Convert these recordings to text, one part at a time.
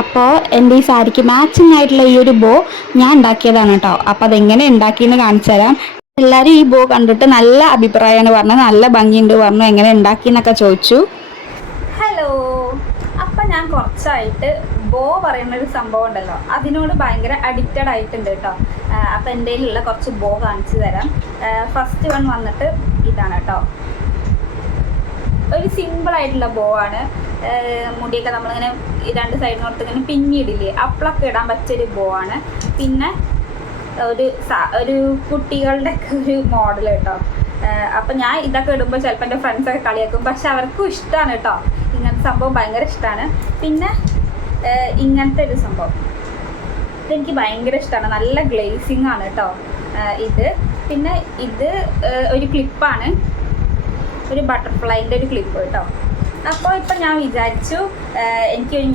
അപ്പോൾ എൻ്റെ ഈ സാരിക്ക് മാച്ചിങ് ആയിട്ടുള്ള ഈ ഒരു ബോ ഞാൻ ഉണ്ടാക്കിയതാണ് കേട്ടോ. അപ്പോൾ അതെങ്ങനെ ഉണ്ടാക്കിയെന്ന് കാണിച്ചു തരാം. എല്ലാവരും ഈ ബോ കണ്ടിട്ട് നല്ല അഭിപ്രായമാണ് പറഞ്ഞത്, നല്ല ഭംഗിയുണ്ട് പറഞ്ഞു, എങ്ങനെ ഉണ്ടാക്കിയെന്നൊക്കെ ചോദിച്ചു. ഹലോ, അപ്പം ഞാൻ കുറച്ചായിട്ട് ബോ പറയുന്നൊരു സംഭവം ഉണ്ടല്ലോ, അതിനോട് ഭയങ്കര അഡിക്റ്റഡ് ആയിട്ടുണ്ട് കേട്ടോ. അപ്പം എൻ്റെ കയ്യിലുള്ള കുറച്ച് ബോ കാണിച്ചു തരാം. ഫസ്റ്റ് വൺ വന്നിട്ട് ഇതാണ് കേട്ടോ. ഒരു സിമ്പിളായിട്ടുള്ള ബോ ആണ്. മുടിയൊക്കെ നമ്മളിങ്ങനെ രണ്ട് സൈഡിനോട്ട് ഇങ്ങനെ പിന്നിടില്ലേ, അപ്പളൊക്കെ ഇടാൻ പറ്റിയൊരു ബോ ആണ്. പിന്നെ ഒരു കുട്ടികളുടെ ഒക്കെ ഒരു മോഡൽ കേട്ടോ. അപ്പം ഞാൻ ഇതൊക്കെ ഇടുമ്പോൾ ചിലപ്പോൾ എൻ്റെ ഫ്രണ്ട്സൊക്കെ കളിയാക്കും, പക്ഷെ അവർക്കും ഇഷ്ടമാണ് കേട്ടോ. ഇങ്ങനത്തെ സംഭവം ഭയങ്കര ഇഷ്ടമാണ്. പിന്നെ ഇങ്ങനത്തെ ഒരു സംഭവം ഇതെനിക്ക് ഭയങ്കര ഇഷ്ടമാണ്, നല്ല ഗ്ലേസിങ് ആണ് കേട്ടോ ഇത്. പിന്നെ ഇത് ഒരു ക്ലിപ്പാണ്, ഒരു ബട്ടർഫ്ലൈൻ്റെ ഒരു ക്ലിപ്പ് കേട്ടോ. അപ്പോൾ ഇപ്പം ഞാൻ വിചാരിച്ചു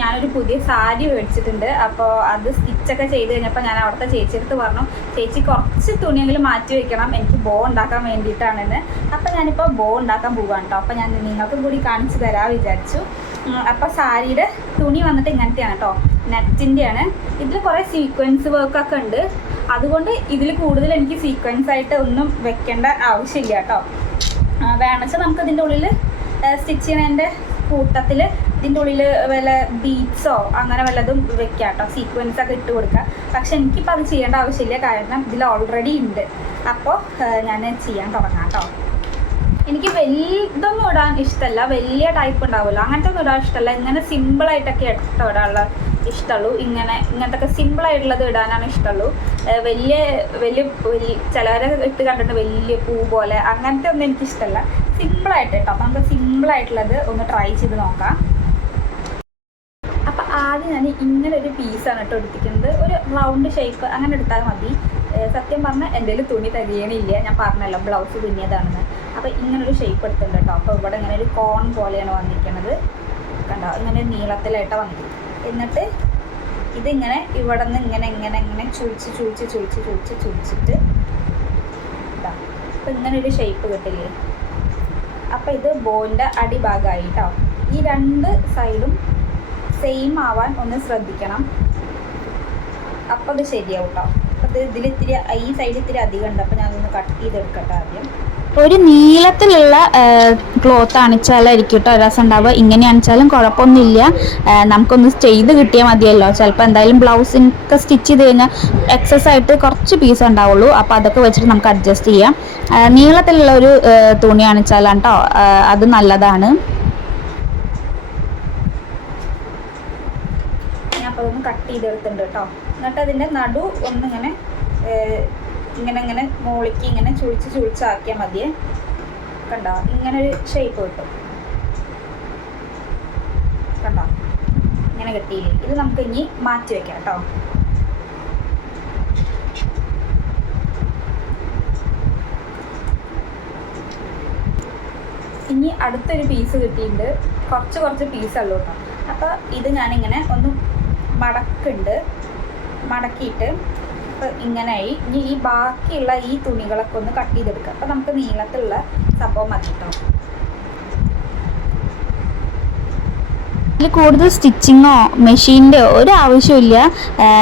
ഞാനൊരു പുതിയ സാരി മേടിച്ചിട്ടുണ്ട്. അപ്പോൾ അത് സ്റ്റിച്ചൊക്കെ ചെയ്ത് കഴിഞ്ഞപ്പോൾ ഞാൻ അവിടുത്തെ ചേച്ചിയെടുത്ത് പറഞ്ഞു, ചേച്ചി കുറച്ച് തുണിയെങ്കിലും മാറ്റി വെക്കണം, എനിക്ക് ബോ ഉണ്ടാക്കാൻ വേണ്ടിയിട്ടാണെന്ന്. അപ്പോൾ ഞാനിപ്പോൾ ബോ ഉണ്ടാക്കാൻ പോവുകയാണ് കേട്ടോ. അപ്പോൾ ഞാൻ നിങ്ങൾക്കും കൂടി കാണിച്ചു തരാൻ വിചാരിച്ചു. അപ്പോൾ സാരിയുടെ തുണി വന്നിട്ട് ഇങ്ങനത്തെയാണ് കേട്ടോ, നെറ്റിൻ്റെയാണ്. ഇതിൽ കുറേ സീക്വൻസ് വർക്കൊക്കെ ഉണ്ട്, അതുകൊണ്ട് ഇതിൽ കൂടുതൽ എനിക്ക് സീക്വൻസ് ആയിട്ട് ഒന്നും വെക്കേണ്ട ആവശ്യമില്ല കേട്ടോ. വേണമെച്ചാൽ നമുക്ക് ഇതിൻ്റെ ഉള്ളിൽ സ്റ്റിച്ച് ചെയ്യണതിൻ്റെ കൂട്ടത്തിൽ ഇതിൻ്റെ ഉള്ളിൽ വല്ല ബീഡ്സോ അങ്ങനെ വല്ലതും വെക്കാം കേട്ടോ, സീക്വൻസൊക്കെ ഇട്ട് കൊടുക്കുക. പക്ഷെ എനിക്കിപ്പോൾ അത് ചെയ്യേണ്ട ആവശ്യമില്ല, കാരണം ഇതിൽ ഓൾറെഡി ഉണ്ട്. അപ്പോൾ ഞാൻ ചെയ്യാൻ തുടങ്ങാം കേട്ടോ. എനിക്ക് വലിയതൊന്നും ഇടാൻ ഇഷ്ടമല്ല, വലിയ ടൈപ്പ് ഉണ്ടാവുമല്ലോ, അങ്ങനത്തെ ഒന്നും ഇടാൻ ഇഷ്ടമല്ല. ഇങ്ങനെ സിമ്പിളായിട്ടൊക്കെ ഇട്ടോ ഇടാനുള്ള ഇഷ്ടമുള്ളൂ. ഇങ്ങനത്തെ സിമ്പിളായിട്ടുള്ളത് ഇടാനാണ് ഇഷ്ടമുള്ളൂ. വലിയ വലിയ ചിലവരെ ഇട്ട് കണ്ടിട്ട് വലിയ പൂ പോലെ അങ്ങനത്തെ ഒന്നും എനിക്കിഷ്ടമല്ല, സിമ്പിളായിട്ട് കേട്ടോ. അപ്പം നമുക്ക് സിമ്പിളായിട്ടുള്ളത് ഒന്ന് ട്രൈ ചെയ്ത് നോക്കാം. അപ്പം ആദ്യം ഞാൻ ഇങ്ങനെ ഒരു പീസാണ് കേട്ടോ എടുത്തിരിക്കുന്നത്, ഒരു റൗണ്ട് ഷേപ്പ് അങ്ങനെ എടുത്താൽ മതി. സത്യം പറഞ്ഞാൽ എൻ്റെ കയ്യിൽ തുണി തികയണില്ല, ഞാൻ പറഞ്ഞല്ലോ ബ്ലൗസ് തുന്നിയതാണെന്ന്. അപ്പോൾ ഇങ്ങനൊരു ഷേപ്പ് എടുത്തിട്ടുണ്ട് കേട്ടോ. അപ്പോൾ ഇവിടെ ഇങ്ങനെ ഒരു കോൺ പോലെയാണ് വന്നിരിക്കുന്നത്, കണ്ടോ, ഇങ്ങനെ നീളത്തിലായിട്ടാണ് വന്നിരിക്കുന്നത്. എന്നിട്ട് ഇതിങ്ങനെ ഇവിടെ നിന്ന് ഇങ്ങനെ ഇങ്ങനെ ഇങ്ങനെ ചുഴിച്ചിട്ട് ഇതാ, അപ്പോൾ ഇങ്ങനൊരു ഷേപ്പ് കിട്ടില്ലേ. അപ്പോൾ ഇത് ബോൻ്റെ അടിഭാഗമായി കേട്ടോ. ഈ രണ്ട് സൈഡും സെയിം ആവാൻ ഒന്ന് ശ്രദ്ധിക്കണം, അപ്പോൾ അത് ശരിയാവും കേട്ടോ. അപ്പോൾ ഇതിലിത്തിരി ഈ സൈഡ് ഇത്തിരി അധികം ഉണ്ട്, അപ്പോൾ ഞാനൊന്ന് കട്ട് ചെയ്തെടുക്കട്ടെ ആദ്യം. ഒരു നീളത്തിലുള്ള ക്ലോത്ത് അണിച്ചാലായിരിക്കും കേട്ടോ രസം ഉണ്ടാവുക. ഇങ്ങനെ അണിച്ചാലും കുഴപ്പമൊന്നുമില്ല, നമുക്കൊന്ന് ചെയ്ത് കിട്ടിയാൽ മതിയല്ലോ. ചിലപ്പോൾ എന്തായാലും ബ്ലൗസിനൊക്കെ സ്റ്റിച്ച് ചെയ്ത് കഴിഞ്ഞാൽ എക്സസ് ആയിട്ട് കുറച്ച് പീസ് ഉണ്ടാവുള്ളൂ, അപ്പോൾ അതൊക്കെ വെച്ചിട്ട് നമുക്ക് അഡ്ജസ്റ്റ് ചെയ്യാം. നീളത്തിലുള്ള ഒരു തുണി അണിച്ചാലാണ് കേട്ടോ അത് നല്ലതാണ്. ഞാൻ അപ്പോൾ അതൊന്ന് കട്ട് ചെയ്തെടുത്തിട്ടുണ്ട് കേട്ടോ. എന്നിട്ട് അതിൻ്റെ നടു ഒന്നിങ്ങനെ ഇങ്ങനെ മോളിക്ക് ഇങ്ങനെ ചുഴിച്ചാക്കിയാൽ മതിയേ. കണ്ടോ, ഇങ്ങനെ ഒരു ഷേപ്പ് കിട്ടും, കണ്ടോ, ഇങ്ങനെ കിട്ടിയില്ലേ. ഇത് നമുക്ക് ഇനി മാറ്റി വെക്കാം കേട്ടോ. ഇനി അടുത്തൊരു പീസ് കിട്ടിയിട്ടുണ്ട്, കുറച്ച് പീസുള്ളൂ കേട്ടോ. അപ്പോൾ ഇത് ഞാനിങ്ങനെ ഒന്ന് മടക്കിയിട്ട് ഇങ്ങനെയായി. ഇനി ഈ ബാക്കിയുള്ള ഈ തുണികളൊക്കെ ഒന്ന് കട്ട് ചെയ്തെടുക്കുക. അപ്പോൾ നമുക്ക് നീളത്തിലുള്ള സംഭവം മതി കേട്ടോ. ഇതിൽ കൂടുതൽ സ്റ്റിച്ചിങ്ങോ മെഷീൻ്റെ ഒരു ആവശ്യമില്ല,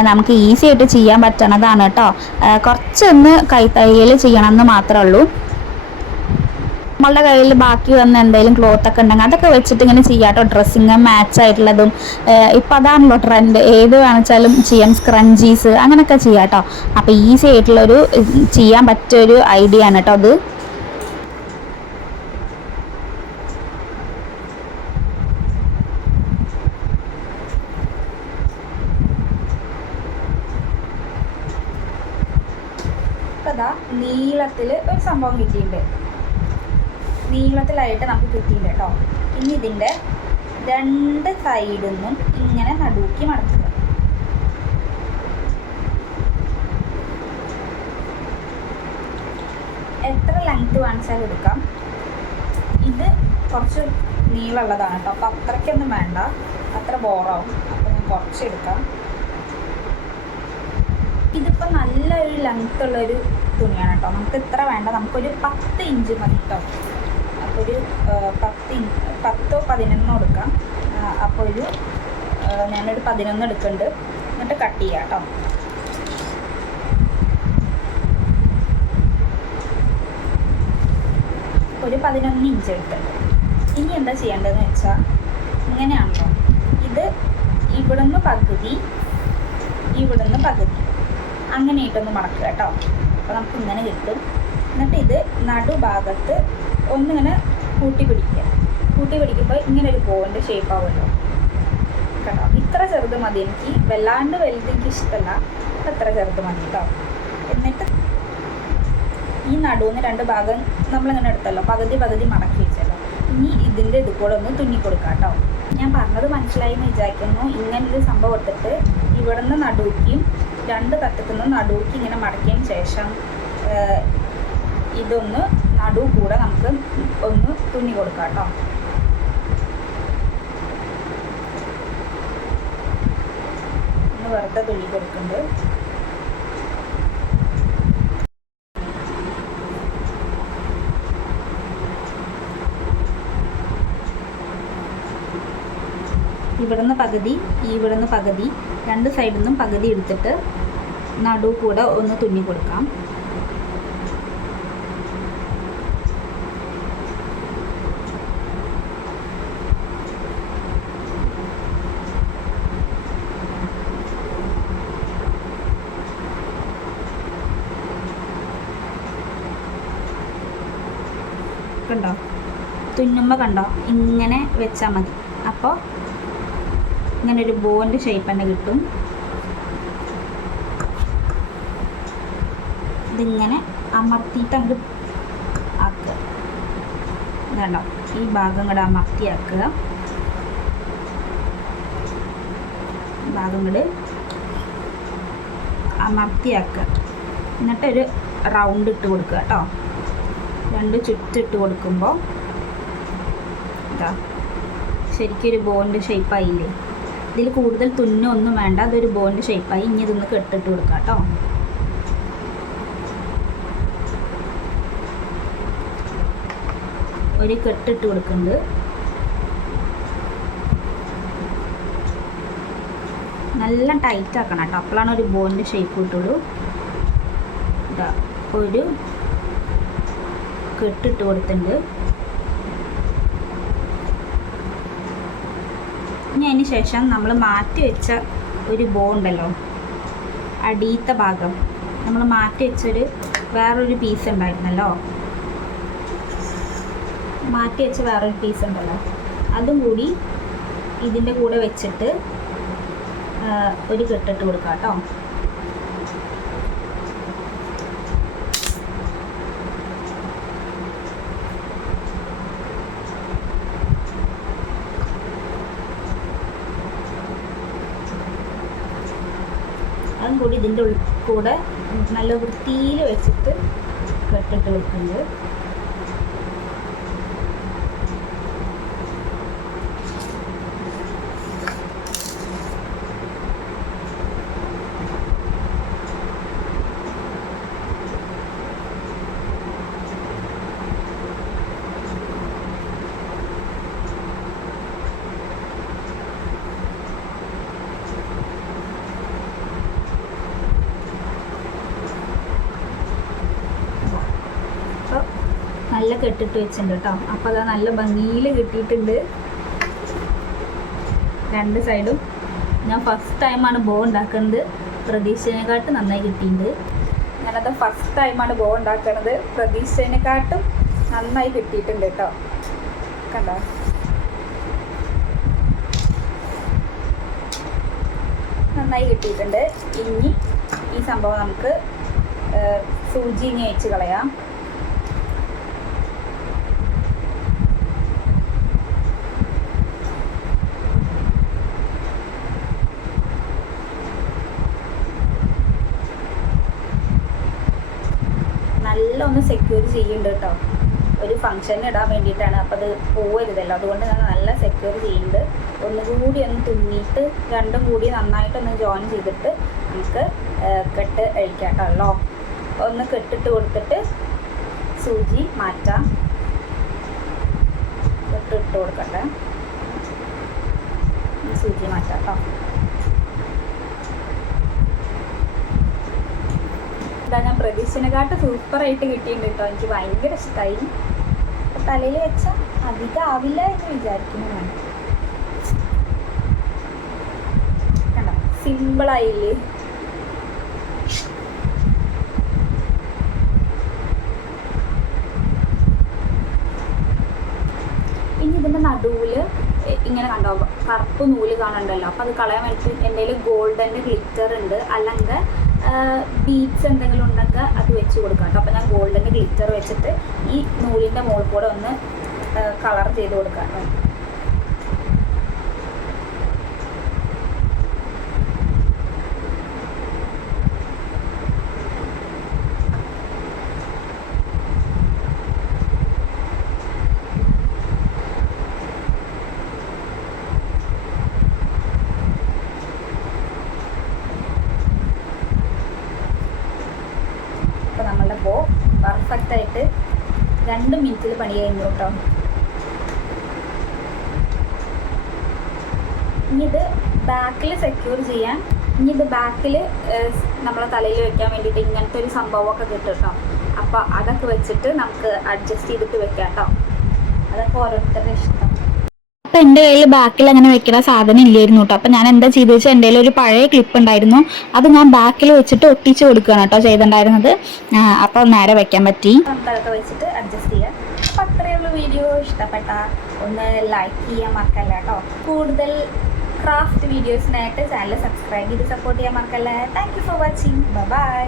നമുക്ക് ഈസി ആയിട്ട് ചെയ്യാൻ പറ്റണതാണ് കേട്ടോ. കുറച്ചൊന്ന് കൈത്തയ്യൽ ചെയ്യണമെന്ന് മാത്രമേ ഉള്ളൂ. നമ്മളുടെ കയ്യിൽ ബാക്കി വന്ന എന്തെങ്കിലും ക്ലോത്തൊക്കെ ഉണ്ടെങ്കിൽ അതൊക്കെ വെച്ചിട്ട് ഇങ്ങനെ ചെയ്യാം കേട്ടോ. ഡ്രസ്സിങ് മാച്ച് ആയിട്ടുള്ളതും ഇപ്പം അതാണല്ലോ ട്രെൻഡ്, ഏത് വേണിച്ചാലും ചെയ്യാം, സ്ക്രഞ്ചീസ് അങ്ങനെയൊക്കെ ചെയ്യാം കേട്ടോ. അപ്പോൾ ഈസി ആയിട്ടുള്ളൊരു ചെയ്യാൻ പറ്റിയൊരു ഐഡിയ ആണ് കേട്ടോ അത്. അപ്പോൾ അതാ നീളത്തിൽ ഒരു സംഭവം കിട്ടിയിട്ടുണ്ട്, നീളത്തിലായിട്ട് നമുക്ക് കിട്ടിയില്ല കേട്ടോ. ഇനി ഇതിൻ്റെ രണ്ട് സൈഡിൽ നിന്നും ഇങ്ങനെ നടുക്കി മടക്കുക. എത്ര ലെങ്ത് വേണിച്ചാലും എടുക്കാം. ഇത് കുറച്ച് നീളമുള്ളതാണ് കേട്ടോ, അപ്പോൾ അത്രയ്ക്കൊന്നും വേണ്ട, അത്ര ബോറാവും. അപ്പോൾ ഞാൻ കുറച്ച് എടുക്കാം. ഇതിപ്പോൾ നല്ലൊരു ലെങ്ത് ഉള്ളൊരു തുണിയാണ് കേട്ടോ, നമുക്ക് ഇത്ര വേണ്ട, നമുക്കൊരു 10 ഇഞ്ച് മതി കേട്ടോ. അപ്പോൾ ഒരു 10 10 11 കൊടുക്കാം. അപ്പോൾ ഒരു ഞാനൊരു 11 എടുക്കുന്നുണ്ട്. എന്നിട്ട് കട്ട് ചെയ്യാം കേട്ടോ. ഒരു 11 ഇഞ്ച് എടുത്തിട്ടുണ്ട്. ഇനി എന്താ ചെയ്യേണ്ടതെന്ന് വെച്ചാൽ ഇങ്ങനെയാണല്ലോ, ഇത് ഇവിടുന്ന് പകുതി അങ്ങനെയായിട്ടൊന്ന് മടക്കുക കേട്ടോ. അപ്പോൾ നമുക്ക് ഇങ്ങനെ കിട്ടും. എന്നിട്ട് ഇത് നടുഭാഗത്ത് ഒന്നിങ്ങനെ കൂട്ടി പിടിക്കുമ്പോൾ ഇങ്ങനെ ഒരു ബോവിൻ്റെ ഷേപ്പ് ആവുമല്ലോ കേട്ടോ. ഇത്ര ചെറുത് മതി, എനിക്ക് വല്ലാണ്ട് വലുത് എനിക്ക് ഇഷ്ടമല്ല, അത്ര ചെറുത് മതി കേട്ടോ. എന്നിട്ട് ഈ നടുവിന് 2 ഭാഗം നമ്മളിങ്ങനെ എടുത്തല്ലോ, പകുതി മടക്കി വെച്ചല്ലോ. ഇനി ഇതിൻ്റെ ഇത് കൂടെ ഒന്ന് തുന്നിക്കൊടുക്കാം കേട്ടോ. ഞാൻ പറഞ്ഞത് മനസ്സിലായി എന്ന് വിചാരിക്കുന്നു. ഇങ്ങനൊരു സംഭവം എടുത്തിട്ട് ഇവിടുന്ന് നടുവിക്കും 2 തട്ടത്തുനിന്ന് നടുവിക്ക് ഇങ്ങനെ മടക്കിയതിന് ശേഷം ഇതൊന്ന് നടു കൂടെ നമുക്ക് ഒന്ന് തുന്നി കൊടുക്കാം കേട്ടോ. ഒന്ന് വെറുതെ തുന്നി കൊടുക്കുന്നുണ്ട്. ഇവിടുന്ന് പകുതി 2 സൈഡിൽ നിന്നും പകുതി എടുത്തിട്ട് നടു കൂടെ ഒന്ന് തുന്നി കൊടുക്കാം. കണ്ടോ, തുന്നുമ്പോൾ കണ്ടോ ഇങ്ങനെ വെച്ചാൽ മതി. അപ്പോൾ ഇങ്ങനെ ഒരു ബോൻ്റെ ഷേപ്പ് തന്നെ കിട്ടും. ഇതിങ്ങനെ അമർത്തിയിട്ട് അങ്ങോട്ട് ആക്കുക. ഇതുണ്ടോ, ഈ ഭാഗം കൂടെ അമർത്തിയാക്കുക. ഭാഗം കൂടെ അമർത്തിയാക്കുക. എന്നിട്ടൊരു റൗണ്ട് ഇട്ട് കൊടുക്കുക കേട്ടോ. 2 ചുറ്റിട്ട് കൊടുക്കുമ്പോൾ ഇതാ ശരിക്കൊരു ബോൻ്റെ ഷേപ്പായില്ലേ. ഇതിൽ കൂടുതൽ തുന്നൊന്നും വേണ്ട, അതൊരു ബോൻ്റെ ഷേപ്പായി. ഇനി ഇതൊന്ന് കെട്ടിട്ട് കൊടുക്കാം കേട്ടോ. ഒരു കെട്ടിട്ട് കൊടുക്കുന്നുണ്ട്. നല്ല ടൈറ്റ് ആക്കണം കേട്ടോ, അപ്പോഴാണ് ഒരു ബോൻ്റെ ഷേപ്പ് കിട്ടുള്ളൂ. ഇതാ ഒരു കെട്ടിട്ട് കൊടുത്തിട്ടുണ്ട്. ഇനി അതിന് ശേഷം നമ്മൾ മാറ്റി വെച്ച ഒരു ബോ ഉണ്ടല്ലോ, അടിയത്തെ ഭാഗം നമ്മൾ മാറ്റി വെച്ചൊരു വേറൊരു പീസ് ഉണ്ടായിരുന്നല്ലോ, അതും കൂടി ഇതിൻ്റെ കൂടെ വെച്ചിട്ട് ഒരു കെട്ടിട്ട് കൊടുക്കാം കേട്ടോ. അതും കൂടി ഇതിൻ്റെ കൂടെ നല്ല വൃത്തിയിൽ വെച്ചിട്ട് കെട്ടിട്ട് വെക്കുന്നത്. നല്ല കെട്ടിട്ട് വെച്ചിട്ടുണ്ട് കേട്ടോ. അപ്പോൾ അതാ നല്ല ഭംഗിയിൽ കിട്ടിയിട്ടുണ്ട് 2 സൈഡും. ഞാൻ ഫസ്റ്റ് ടൈമാണ് ബോ ഉണ്ടാക്കുന്നത്, പ്രതീക്ഷേനെക്കാട്ടും നന്നായി കിട്ടിയിട്ടുണ്ട്. ഞാനത് ഫസ്റ്റ് ടൈമാണ് ബോ ഉണ്ടാക്കുന്നത്, പ്രതീക്ഷേനെക്കാട്ടും നന്നായി കിട്ടിയിട്ടുണ്ട് കേട്ടോ. കണ്ടോ, നന്നായി കിട്ടിയിട്ടുണ്ട്. ഇനി ഈ സംഭവം നമുക്ക് സൂചി ഇനി അയച്ച് കളയാം. നല്ല ഒന്ന് സെക്യൂർ ചെയ്യുന്നുണ്ട് കേട്ടോ, ഒരു ഫംഗ്ഷന് ഇടാൻ വേണ്ടിയിട്ടാണ്. അപ്പോൾ അത് പോവരുതല്ലോ, അതുകൊണ്ട് ഞാൻ നല്ല സെക്യൂർ ചെയ്യുന്നുണ്ട്. ഒന്നുകൂടി ഒന്ന് തുന്നിയിട്ട് 2ഉം കൂടി നന്നായിട്ടൊന്ന് ജോയിൻ ചെയ്തിട്ട് നമുക്ക് കെട്ട് അഴിക്കാം കേട്ടോ. ഒന്ന് കെട്ടിട്ട് കൊടുത്തിട്ട് സൂചി മാറ്റാം. കെട്ടിട്ട് കൊടുക്കട്ടെ. ഈ സൂചി മാറ്റാം കേട്ടോ. ഇതാ ഞാൻ പ്രതീക്ഷനെക്കാട്ട് സൂപ്പറായിട്ട് കിട്ടിയിട്ടുണ്ട് കേട്ടോ. എനിക്ക് ഭയങ്കര ഇഷ്ടമായി. തലയിൽ വെച്ചാൽ അധികം ആവില്ല എന്ന് വിചാരിക്കുന്നു ഞാൻ. കണ്ടോ, സിമ്പിളായില്ലേ? ഇനി ഇതിൻ്റെ നടുവിൽ ഇങ്ങനെ കണ്ടോ കറുപ്പ് നൂല് കാണണ്ടല്ലോ. അപ്പോൾ അത് കളയാൻ വേണ്ടിയിട്ട് എൻ്റെ കയ്യിൽ ഗോൾഡൻ്റെ ഗ്ലിറ്റർ ഉണ്ട്, അല്ലെങ്കിൽ ബീഡ്സ് എന്തെങ്കിലും ഉണ്ടെങ്കിൽ അത് വെച്ച് കൊടുക്കാം കേട്ടോ. അപ്പോൾ ഞാൻ ഗോൾഡൻ്റെ ഗ്ലിറ്റർ വെച്ചിട്ട് ഈ നൂലിൻ്റെ മുകളിൽ കൂടെ ഒന്ന് കളർ ചെയ്ത് കൊടുക്കാം കേട്ടോ. അപ്പോൾ നമ്മളുടെ ബോ പെർഫെക്റ്റായിട്ട് 2 മിനിറ്റിൽ പണി കഴിഞ്ഞു കേട്ടോ. ഇനി ഇത് ബാക്കിൽ സെക്യൂർ ചെയ്യാൻ, ഇനി ഇത് ബാക്കിൽ നമ്മളെ തലയിൽ വെക്കാൻ വേണ്ടിയിട്ട് ഇങ്ങനത്തെ ഒരു സംഭവമൊക്കെ കിട്ടും കേട്ടോ. അപ്പോൾ അതൊക്കെ വെച്ചിട്ട് നമുക്ക് അഡ്ജസ്റ്റ് ചെയ്തിട്ട് വെക്കാം കേട്ടോ. അതൊക്കെ ഓരോരുത്തരുടെ ഇഷ്ടം. അപ്പം എൻ്റെ കയ്യിൽ ബാക്കിൽ അങ്ങനെ വെക്കുന്ന സാധനം ഇല്ലായിരുന്നു കേട്ടോ. അപ്പം ഞാൻ എന്താ ചെയ്തെന്ന് വെച്ചാൽ എൻ്റെ കയ്യിൽ ഒരു പഴയ ക്ലിപ്പ് ഉണ്ടായിരുന്നു, അത് ഞാൻ ബാക്കിൽ വെച്ചിട്ട് ഒട്ടിച്ച് കൊടുക്കുകയാണ് കേട്ടോ ചെയ്തിട്ടുണ്ടായിരുന്നത്. അപ്പോൾ നേരെ വെക്കാൻ പറ്റി. നമുക്കതൊക്കെ വെച്ചിട്ട് അഡ്ജസ്റ്റ് ചെയ്യാം. അപ്പം അത്രയുള്ള വീഡിയോ ഇഷ്ടപ്പെട്ട ഒന്ന് ലൈക്ക് ചെയ്യാൻ മറക്കല്ല കേട്ടോ. കൂടുതൽ ക്രാഫ്റ്റ് വീഡിയോസിനായിട്ട് ചാനൽ സബ്സ്ക്രൈബ് ചെയ്ത് സപ്പോർട്ട് ചെയ്യാൻ മറക്കല്ല. Thank you for watching. By.